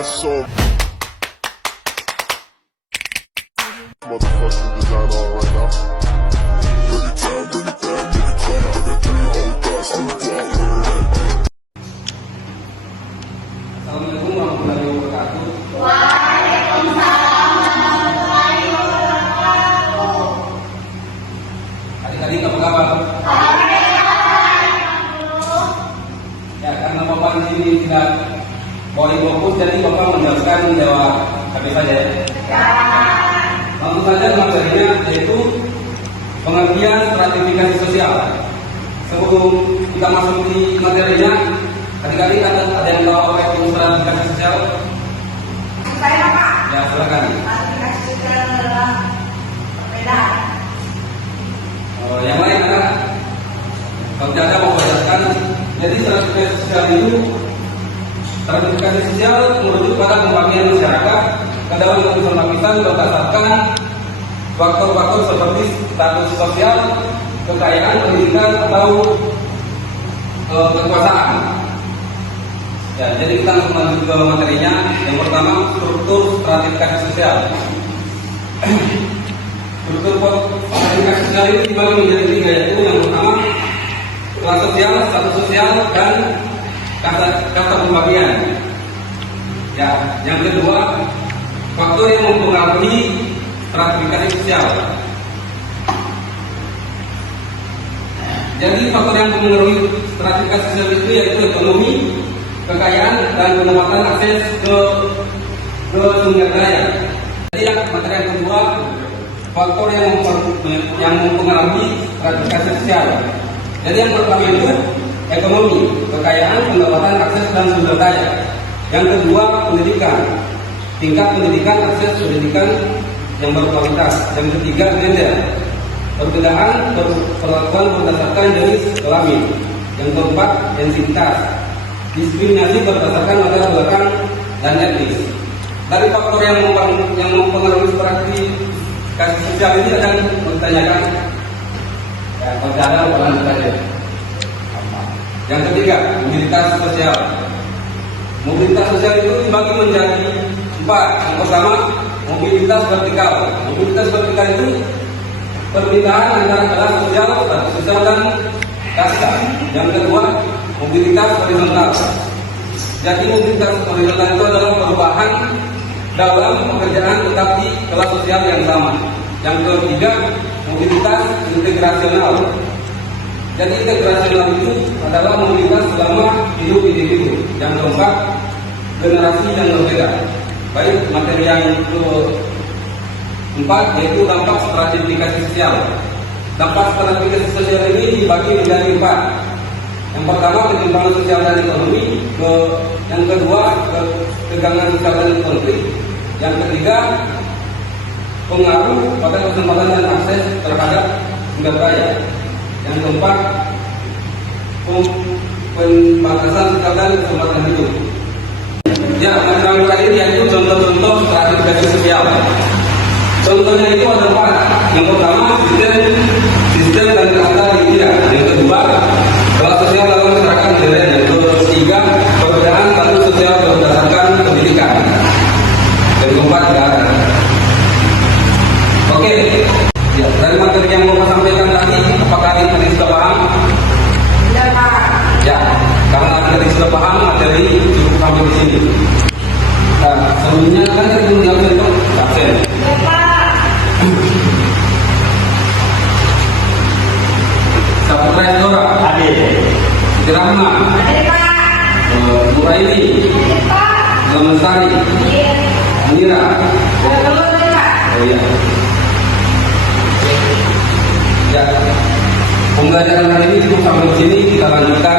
got some motherfucking design on right now. Bring it down, bring it down, bring it down. I got 3 whole thoughts to the Assalamualaikum warahmatullahi wabarakatuh. Waalaikumsalam warahmatullahi wabarakatuh. Adik-adik apa kabar? Ya, karena Bapak di sini tidak boleh fokus, jadi Bapak menjelaskan jawab habis saja ya. Langsung saja materinya, yaitu pengertian stratifikasi sosial. Sebelum kita masuk di materinya, adik-adik ada yang tahu apa itu stratifikasi sosial? Saya Pak. Ya, silakan. Stratifikasi sosial adalah perbedaan. Yang lain ada? Kalau tidak mau jelaskan. Jadi stratifikasi sosial itu stratifikasi sosial merujuk pada pembagian masyarakat ke dalam lapisan berdasarkan faktor-faktor seperti status sosial, kekayaan, pendidikan atau kekuasaan. Ya, jadi kita langsung lanjut ke materinya. Yang pertama, struktur stratifikasi sosial. Struktur stratifikasi sosial ini dibagi menjadi 3, yaitu yang pertama kelas sosial, status sosial, dan kata pembagian. Ya, yang kedua, faktor yang mempengaruhi stratifikasi sosial. Jadi faktor yang mempengaruhi stratifikasi sosial itu yaitu ekonomi, kekayaan, dan pendapatan akses ke sumber daya. Jadi yang materi yang kedua, faktor yang mempengaruhi stratifikasi sosial. Jadi yang pertama itu ekonomi, kekayaan, pendapatan, akses, dan sumber daya. Yang kedua, pendidikan, tingkat pendidikan, akses pendidikan yang berkualitas. Yang ketiga, gender, perbedaan perlakuan berdasarkan jenis kelamin. Yang keempat, densitas, diskriminasi berdasarkan latar belakang dan etnis. Dari faktor yang mempengaruhi stratifikasi sosial ini akan ditanyakan. Ya, kalau ada lanjut saja. Yang ketiga, mobilitas sosial. Mobilitas sosial itu dibagi menjadi 4. Yang pertama, mobilitas vertikal. Mobilitas vertikal itu perpindahan antara kelas sosial, status sosial, dan kasta. Yang kedua, mobilitas horizontal. Jadi mobilitas horizontal itu adalah perubahan dalam pekerjaan tetapi kelas sosial yang sama. Yang ketiga, mobilitas integrasional. Jadi integrasional itu adalah mobilitas selama hidup individu. Yang keempat, generasi yang berbeda. Baik, materi yang keempat yaitu dampak stratifikasi sosial. Dampak stratifikasi sosial ini dibagi menjadi 4. Yang pertama, ketimpangan sosial dan ekonomi. Yang kedua, ketegangan sosial dan ekonomi. Yang ketiga, pengaruh pada kesempatan dan akses terhadap sumber daya. Yang keempat, pembatasan sosial dan kesempatan hidup. Ya, materi terakhir yaitu contoh-contoh stratifikasi sosial. Contohnya itu ada 4. Yang pertama, sistem dan kata tidak. Yang kedua, kelas sosial dalam masyarakat modern. Yang ketiga, perbedaan status sosial berdasarkan pendidikan. Yang keempat, negara. Oke, ya, dari materi yang mau saya sampaikan tadi, apakah ini sudah paham? Sudah paham. Ya, karena tadi sudah paham, materi cukup sampai di sini. Nah, sebelumnya kan kita menjelaskan itu absen. Ya Pak. Saputra Esdora, Hadir. Siti Rahma, Ada Pak. Nuraini, Ada Pak. Lamensari, Iya. Amira. Pak. Oh iya. Ya, pembelajaran hari ini cukup sampai di sini. Kita lanjutkan